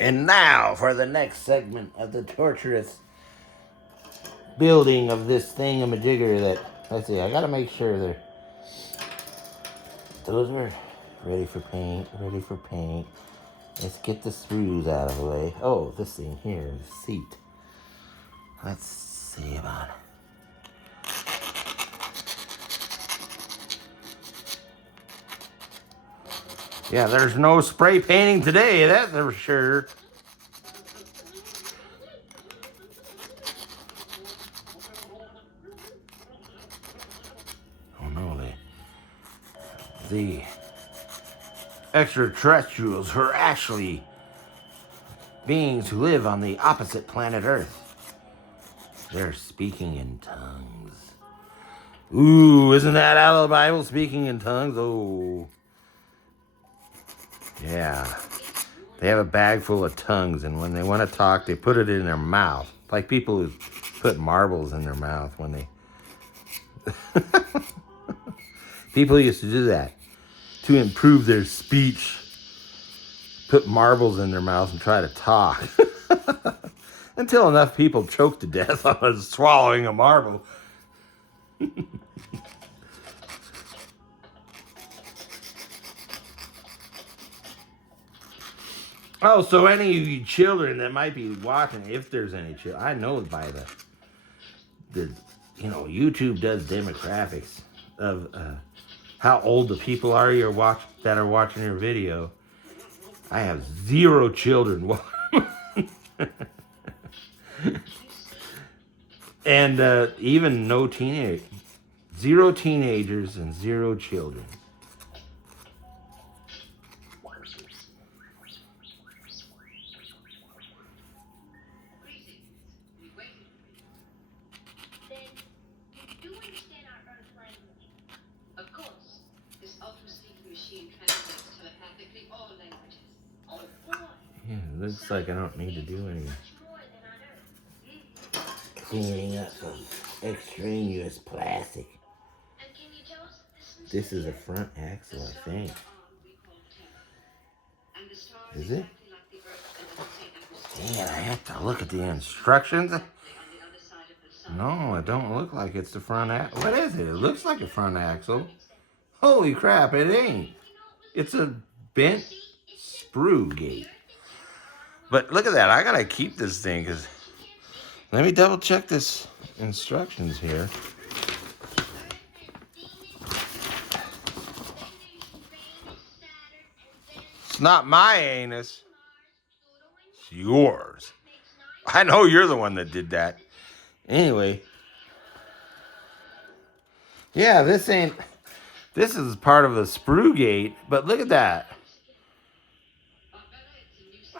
And now for the next segment of the torturous building of this thingamajigger that, let's see, I gotta make sure those are ready for paint, Let's get the screws out of the way. Oh, this thing here, the seat. Let's see about it. Yeah, there's no spray painting today, that's for sure. Oh no, the extraterrestrials are actually beings who live on the opposite planet Earth. They're speaking in tongues. Ooh, isn't that out of the Bible, speaking in tongues? Oh. Yeah. They have a bag full of tongues, and when they want to talk, they put it in their mouth. Like people who put marbles in their mouth when they... People used to do that to improve their speech. Put marbles in their mouth and try to talk. Until enough people choke to death on swallowing a marble. Oh, so any of you children that might be watching, if there's any children, I know by the YouTube does demographics of how old the people are that are watching your video. I have 0 children. And even no teenage, 0 teenagers and 0 children. Yeah, it looks like I don't need to do any cleaning up of extraneous plastic. This is a front axle, I think. Is it? Dang it, I have to look at the instructions. No, it don't look like it's the front axle. What is it? It looks like a front axle. Holy crap, it ain't. It's a bent sprue gate. But look at that. I gotta keep this thing because let me double check this instructions here. It's not my anus. It's yours. I know you're the one that did that. Anyway. Yeah, this is part of the sprue gate, but look at that.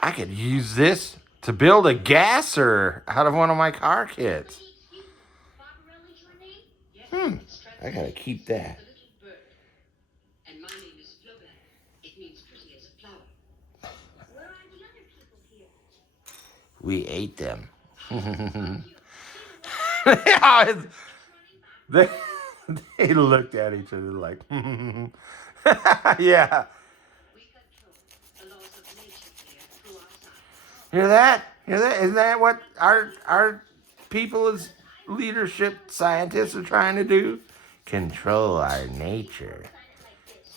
I could use this to build a gasser out of one of my car kits. I gotta keep that. We ate them. They looked at each other like, yeah. Hear that? Hear that? Isn't that what our people as leadership scientists are trying to do? Control our nature.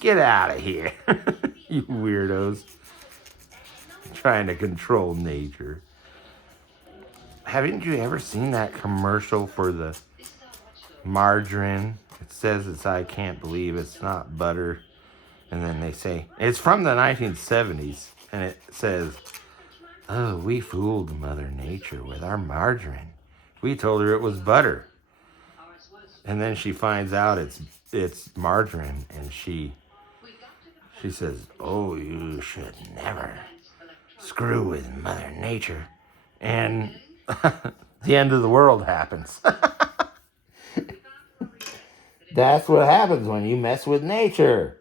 Get out of here, you weirdos. Trying to control nature. Haven't you ever seen that commercial for the margarine? It says it's, I can't believe it's not butter. And then they say, it's from the 1970s. And it says, oh, we fooled Mother Nature with our margarine. We told her it was butter. And then she finds out it's margarine. And she says, oh, you should never screw with Mother Nature. And the end of the world happens. That's what happens when you mess with nature.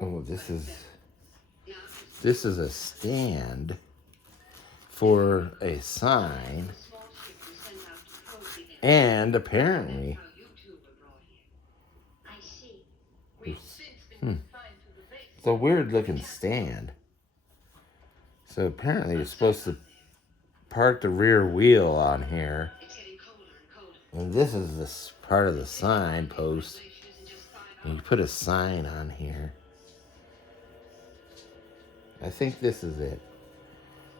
Oh, this is a stand for a sign, and apparently it's a weird looking stand. So apparently you're supposed to park the rear wheel on here. And this is this part of the sign post. And you put a sign on here. I think this is it.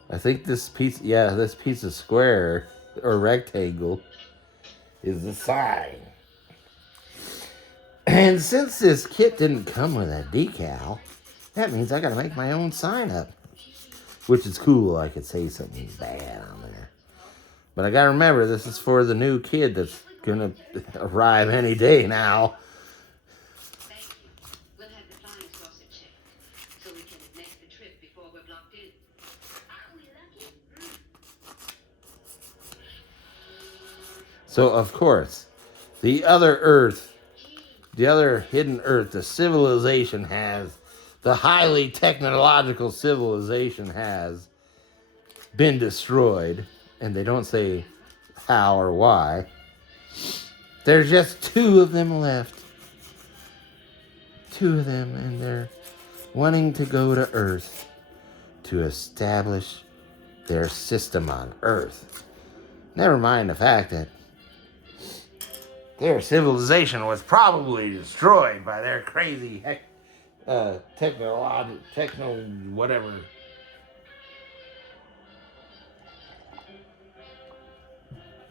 I think this piece, this piece of square or rectangle is the sign. And since this kit didn't come with a decal, that means I gotta make my own sign up. Which is cool, I could say something bad on there. But I gotta remember, this is for the new kid that's gonna arrive any day now. So, of course, the other Earth, the other hidden Earth, the civilization has, the highly technological civilization has been destroyed. And they don't say how or why. There's just 2 of them left. 2 of them, and they're wanting to go to Earth to establish their system on Earth. Never mind the fact that their civilization was probably destroyed by their crazy techno whatever.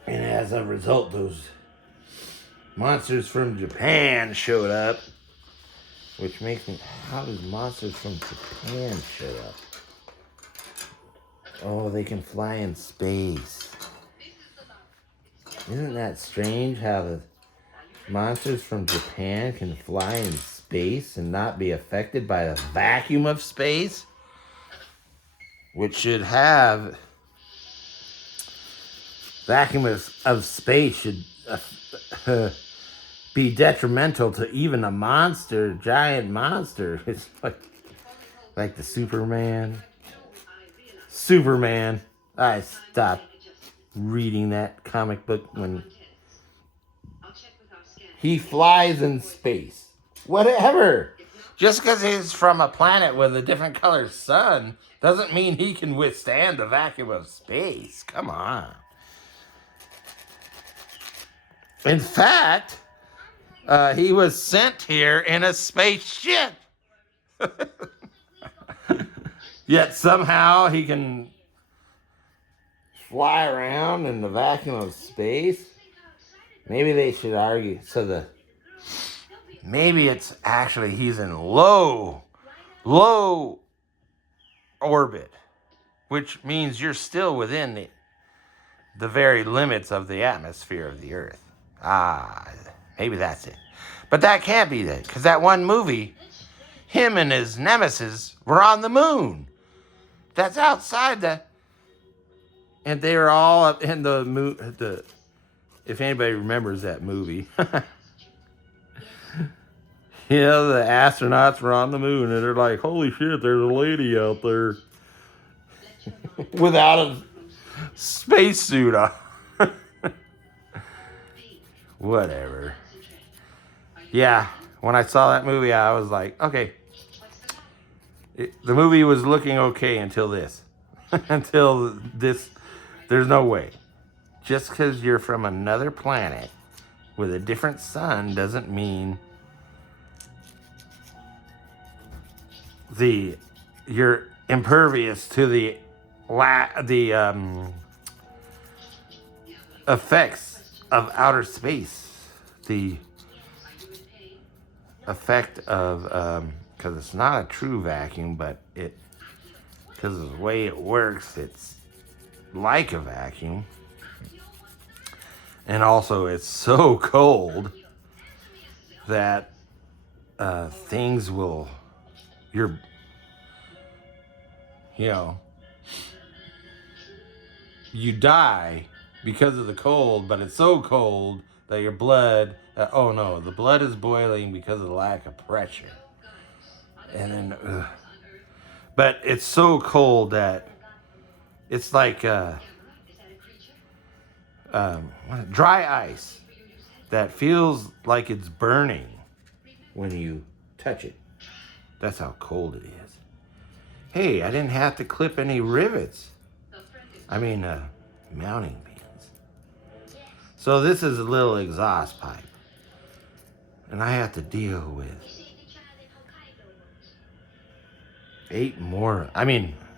And as a result, those monsters from Japan showed up. Which makes me, how does monsters from Japan show up? Oh, they can fly in space. Isn't that strange how the monsters from Japan can fly in space and not be affected by the vacuum of space? Which should have, vacuum of space should be detrimental to even a monster, giant monster. It's like the Superman. I stopped reading that comic book when he flies in space. Whatever. Just because he's from a planet with a different colored sun doesn't mean he can withstand the vacuum of space. Come on. In fact, he was sent here in a spaceship. Yet somehow he can fly around in the vacuum of space. Maybe they should argue. Maybe it's actually he's in low orbit, which means you're still within the very limits of the atmosphere of the Earth. Maybe that's it. But that can't be it, because that one movie, him and his nemesis were on the moon. That's outside and they were all up in the if anybody remembers that movie. The astronauts were on the moon, and they're like, holy shit, there's a lady out there without a spacesuit on. Whatever. Yeah, when I saw that movie, I was like, okay. The movie was looking okay until this. Until this, there's no way. Just because you're from another planet with a different sun doesn't mean you're impervious to the effects of outer space. The effect of because it's not a true vacuum, but because of the way it works, it's like a vacuum. And also, it's so cold that things will, you die because of the cold, but it's so cold that your blood, oh no, the blood is boiling because of the lack of pressure. And then, but it's so cold that it's like dry ice that feels like it's burning when you touch it. That's how cold it is. Hey, I didn't have to clip any rivets. I mean, mounting pins. So this is a little exhaust pipe. And I have to deal with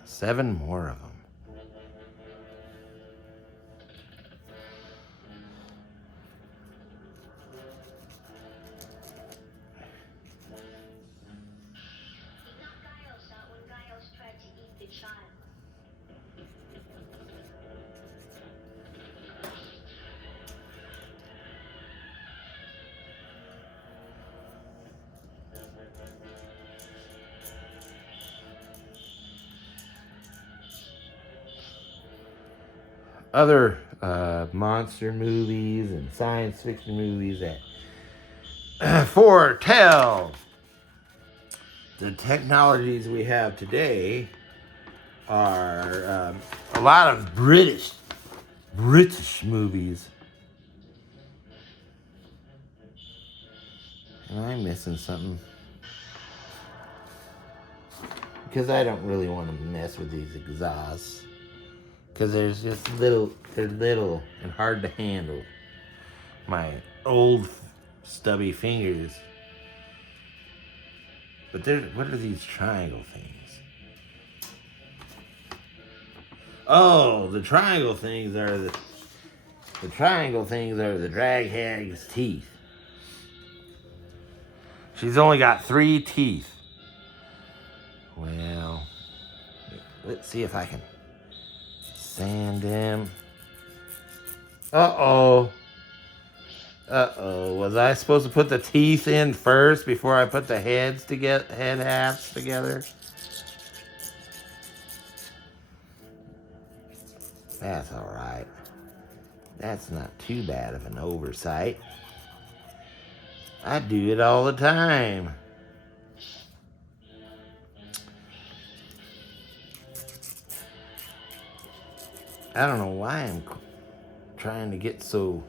7 more of them. Other monster movies and science fiction movies that foretell the technologies we have today are a lot of British movies. Am I missing something? Because I don't really want to mess with these exhausts. Because they're little and hard to handle. My old stubby fingers. But what are these triangle things? Oh, the triangle things are the drag hag's teeth. She's only got 3 teeth. Well, let's see if I can sand them. Uh-oh. Was I supposed to put the teeth in first before I put the head halves together? That's all right. That's not too bad of an oversight. I do it all the time. I don't know why I'm trying to get so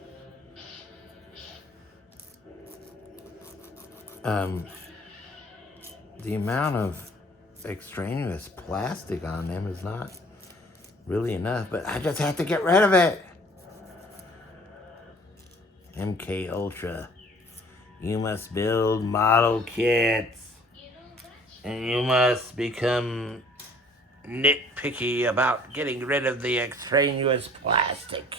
the amount of extraneous plastic on them is not really enough, but I just have to get rid of it. MK Ultra. You must build model kits. And you must become nitpicky about getting rid of the extraneous plastic.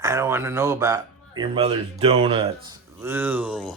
I don't want to know about your mother's donuts. Ugh.